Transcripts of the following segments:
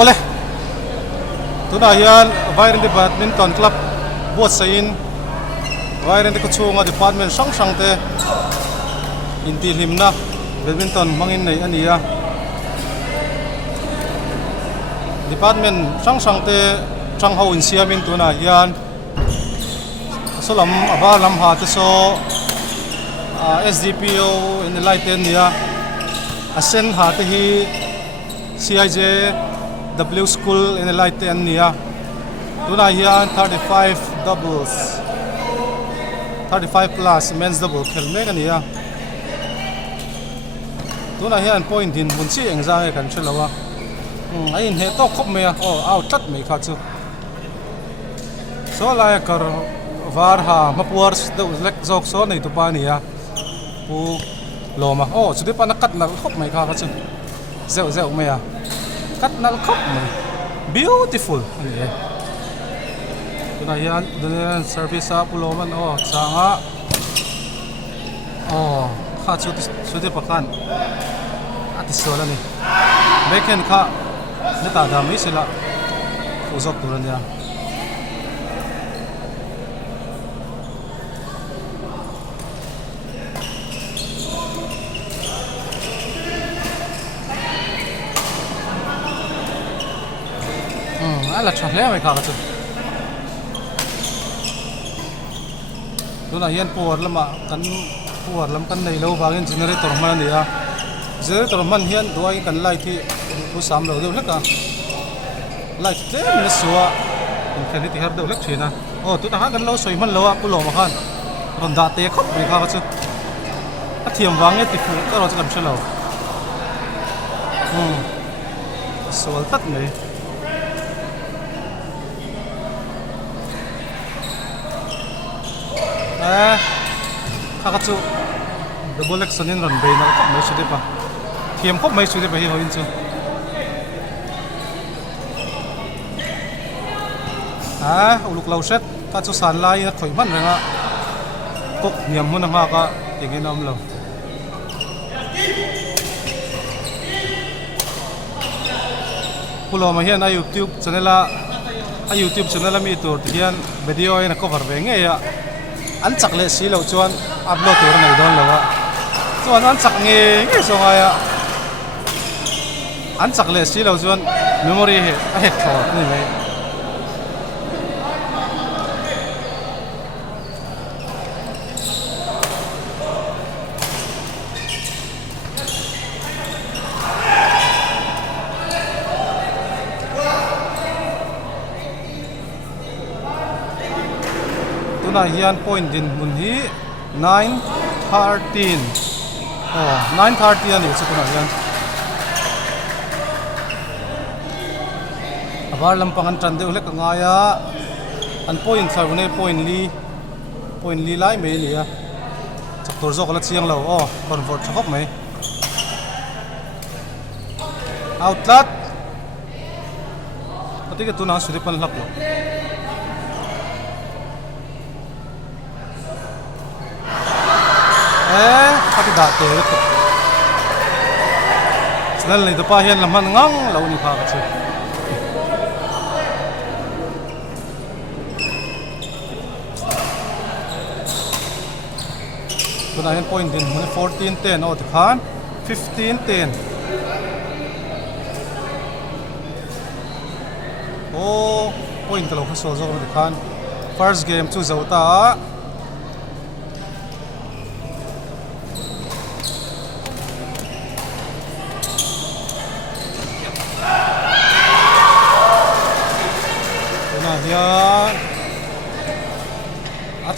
ole tuna hian Vairengte Badminton Club buat sain Vairengte ko chunga department sang te inti himna badminton mangin nei ania department sang te chang ho in siamin tuna hian solam abalam ha te so SDPO in the light nia asen ha te hi CIJ W school in the light nia tuna hian 35 doubles 35 plus men's double khelh mek ania tuna hian point hin mun chi engza e kan thelawa ai in he to khop me out tat me kha chu so la kar var ha mapuar de lek jok so nei tu pa nia pu loma chu de pa na kat na khop me kha chu zeu me ya kat na khop me beautiful ani tuna hian dunia service a pu loma changa kha chu de pakan ati sola ni backhand kha neta dami sila uzok turan ya ala chahle mai kha chu tuna hian puar lama kan puar lam kan nei lo bangin generator man ni a generator man hian duai kan light hi pu sam lo deuh leka light tlem na suwa in khen ti har deuh lek thina tu ta ha kan lo soi man lo a pu lo ma khan ron da te khop mai kha chu a thiam wange ti fu ka ro kan chalo sol tat nei kha chu double action in ron be na khop mai chu de pa thiam khop mai chu de pa hi hoin chu uluk lau set ka chu san lai na khoi man renga kok niam hun nga ka tingin nam lo pulo ma hian a YouTube channel mi tur hian video ina cover ve nge ya an chak le si lo chuan upload tur nei don lo wa chuan an chak nge so nga ya an chak le si lo chuan memory he a het thor ni mai hian point din mun hi 9-13 9-13 ani chu kuna hian avar lampang an tran deuh lek nga ya an point thar ne point li lai me ni a chaktor zok la chiang lo convert thakop mai outlet patika tuna suripan lap lo pati da te snal nei to pa hian lam han ngang lo ni kha ka chu tuna hian point din mun 14-10 out khan 15-10 point lo kha so zo khan first game chu zauta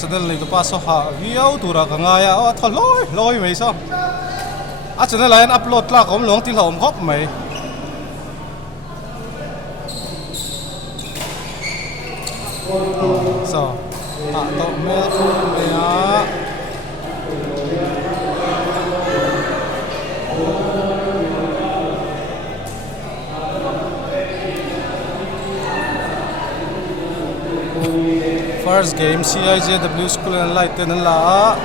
channel này tụi pa so ha video tu ra ka nga ya thol loi mai so channel này upload la kom long ti lom khop mai so to me ya first game CIJ W school and light ten la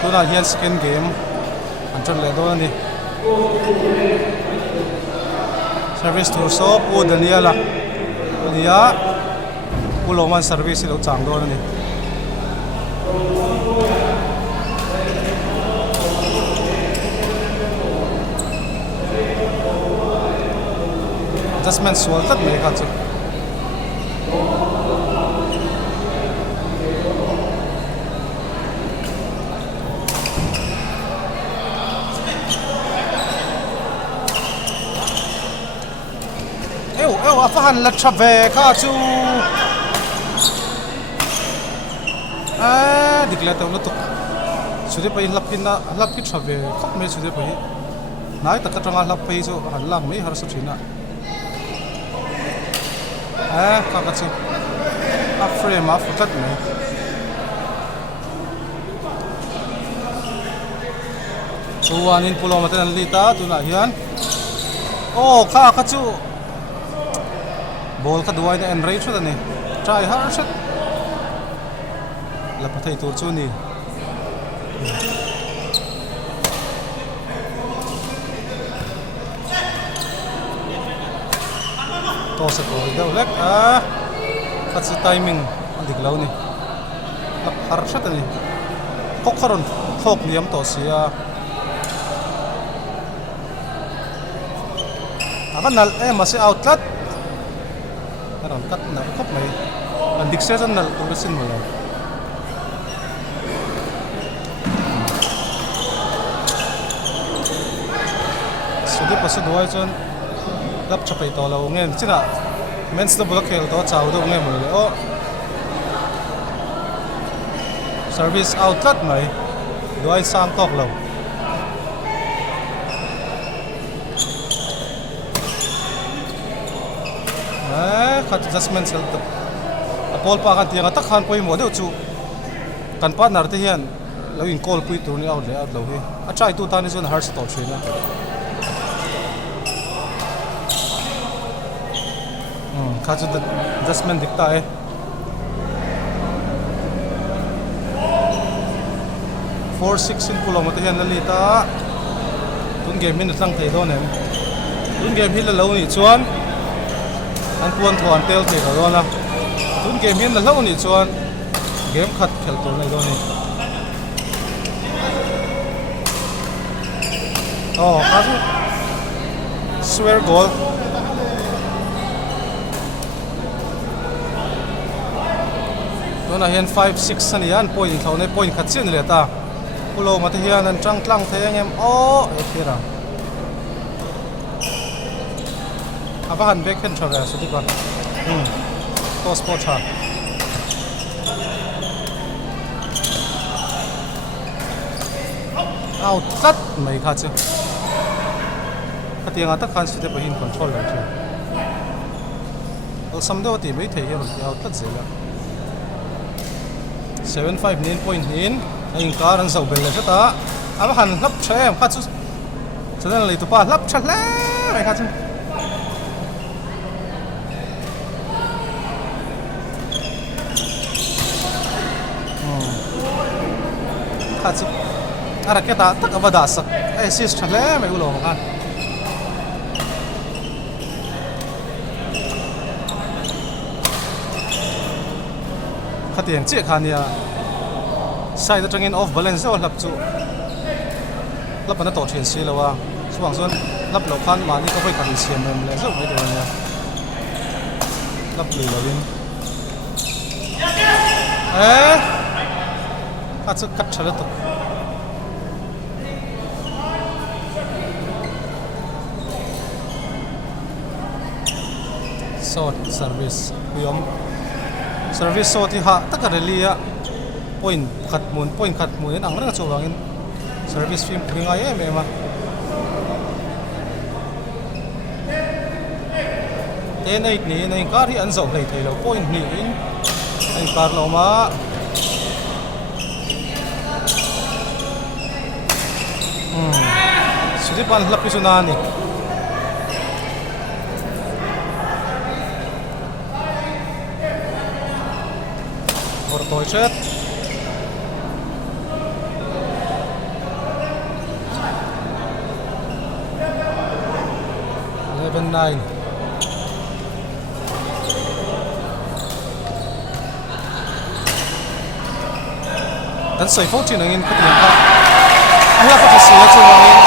tuna hian second game anton le do ni service tur so pu daniela dia puloman service lo chang do ni adjustment swal tat mai kha chu a fahan la thave kha chu dikla ta lo tuk sude pai lapin na lapki thave khop me sude pai nai ta ka tanga lap pai chu han lang me har su thina kha ka chu a frame a futat me chuan in pulo matan an lita tuna hian kha chu ball ka duai na en rei chu ni try har shat la pathai tur chu ni to sa ko deu lek ka chi timing dik lo ni har shat ni kokharon thok niam to sia akan nal masih outlet karon kat na khop mai an dikseason nal urusin mo lang sudi pasu duai chon lap chapai to lo ngen china men's the block khel to chaw do nge mo le service outlet mai duai sang tok lo khat adjustment sel ta apol pa kan tianga tak khan poi mo de chu kan partner te hian lo in call pui tur ni out le out lo hi a try tu ta ni zon har stop thina khat adjustment dikta 4-6 in pulo mo te hian lalita tun game min tlang thei do nem tun game hi la lo ni chuan an puan thuan tel thei do na tun game hin la lo ni chuan game khat khel tur nei do ni kasu swear goal dona hian 5-6 ani an point thau nei point khat chin le ta pulo ma te hian an tang tlang thei angem ekira abahan backhand thara so ti ba to sport ha out tat mai kha chu khatianga ta khan su te bahin control la chu al samdo ti mai thei hian out tat zela 7-5 nin point in anh cá đang sầu bền là ta áp hành lấp xe em phát xuất cho nên là lấy tụi pa lấp chặt lẽ mày khát chứ khát chứ à cái ta tất cả vật đắt sắc assist chặt lẽ mày ulo mà khát khát tiền chết khát nia sai ta trangin off balance so lap chu lap na to thien si lawa chuang zon lap lo khan ma ni ka phoi kan siam mem le zo mai do nia lap li lovin ka chu kat thara to so service yom service so ti ha takarelia point khat mun en ang rang chawangin service fee ringai em em a ten eight ni nei kar hi an zo hlei thei lo point ni in ai kar lo ma sudi pan hlapi su na ni or toy chat 11-6 14-9 dan soi 14 angin ketiang ka ahla pa kasi ato angin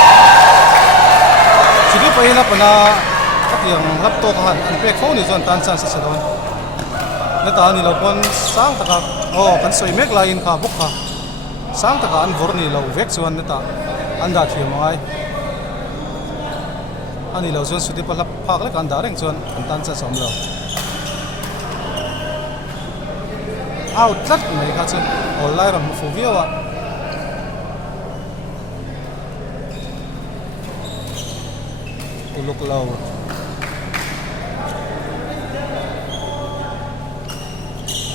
sige pa hina pa na katiang laptop ka an pek phone ni zon tan san sa sadon nata ni lopon sang taka kan soi mek lain ka buk ka sang taka an vor ni lo vek chuan nata anda thi mai ani lo zon sudi pa lap phak le kan da reng chuan an tan sa som lo outlet mai ka chuan online ram fu viawa uluk law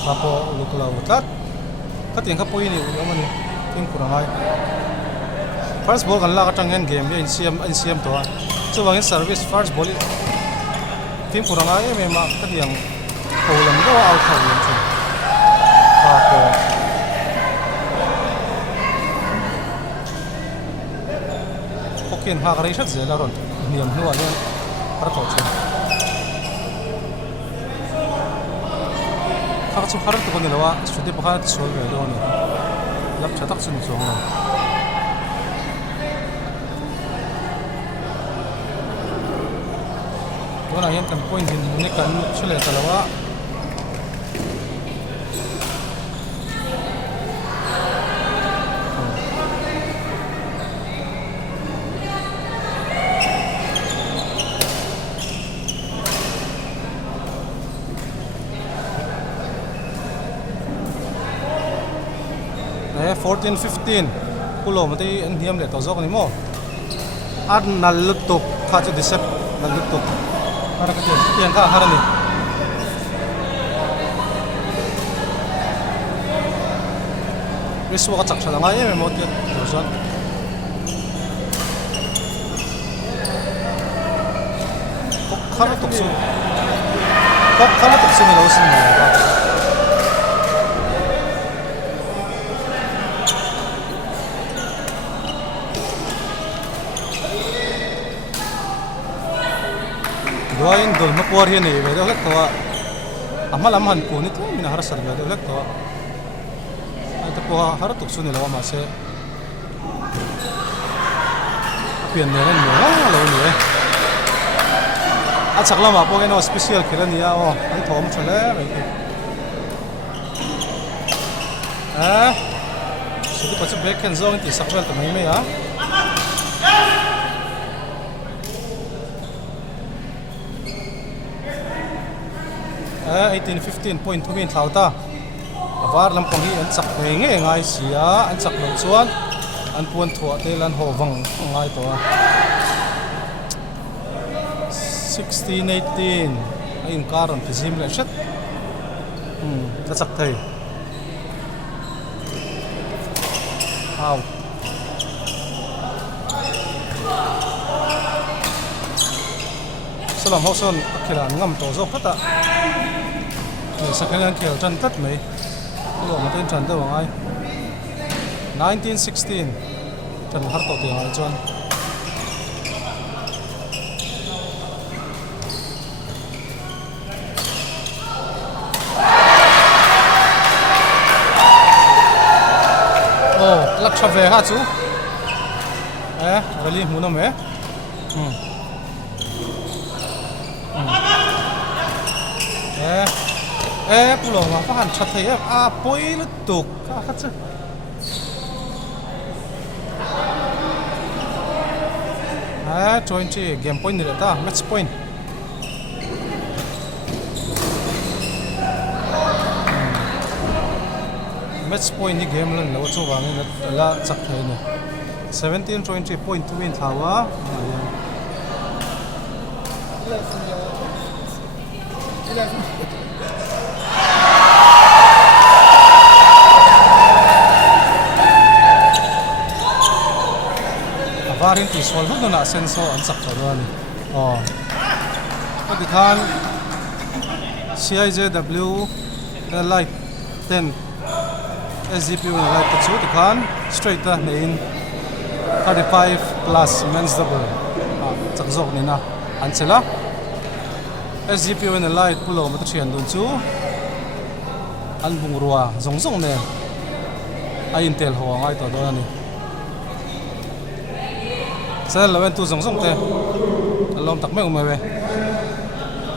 kapo uluk law tat katiang ka poi ni uman tim kurangai first ball kan la ka tangen game in siam to chu wangin service first ball tim kurangai me ma katiang kolam do out thau yin chu kapo kokin ha gari shat zela ron niam hnuwa len par to chu ha chu har to ni lawa sudi pakhat sol ve do ni lap chatak chun chong lo wala yan kan point din ni kan chule talawa eh 14-15 pulo mati an hiam le to zok ni mo ad nal lutuk kha chu disep nal lutuk para ka tiang ka harani riswa ka chak chala ngai me mo tiat dosan kok khar tuk su ni lo sin ma doain dol makwar hian ei ve do lek tawa amal amhan ko ni tu mina har sar ve do lek tawa ai ta po har tuk su ni lawa ma se pian ne ren mo lo ni a chak lama po no special khela ni a o an thom chale ve ki sidi pa chu back and zone ti sakvel ta mai me a 18-15 point to win thauta avar lampang hi an chak nge ngai sia an chak lo chuan an puan thua telan howang ngai to 16-18 in karon phizim le shat ta chak thei out salam hauson akhiran ngam to zo khata second and kill chan tat mai lo ma ten chan da wangai 19-16 chan har to te ngai chuan lak chave ha chu rally munam he pulo ma fa han chat thei a poi lu tuk ka kha chu join chi game point ni ta match point ni game lan lo chu wang ni la chak thei ni 17-20 point to win thawa Vairengte Aw hol na senso an sak chawani Pagkhan CIJW light 10 SGPU light chu tikhan straight ta nein 35 plus men's double chakjok ni na an chela SGPO in light pulo ma ta thian dun chu an bung ruwa zong zong ne a intel ho ngai to do ani sa lawen tu zong zong te lom tak me um we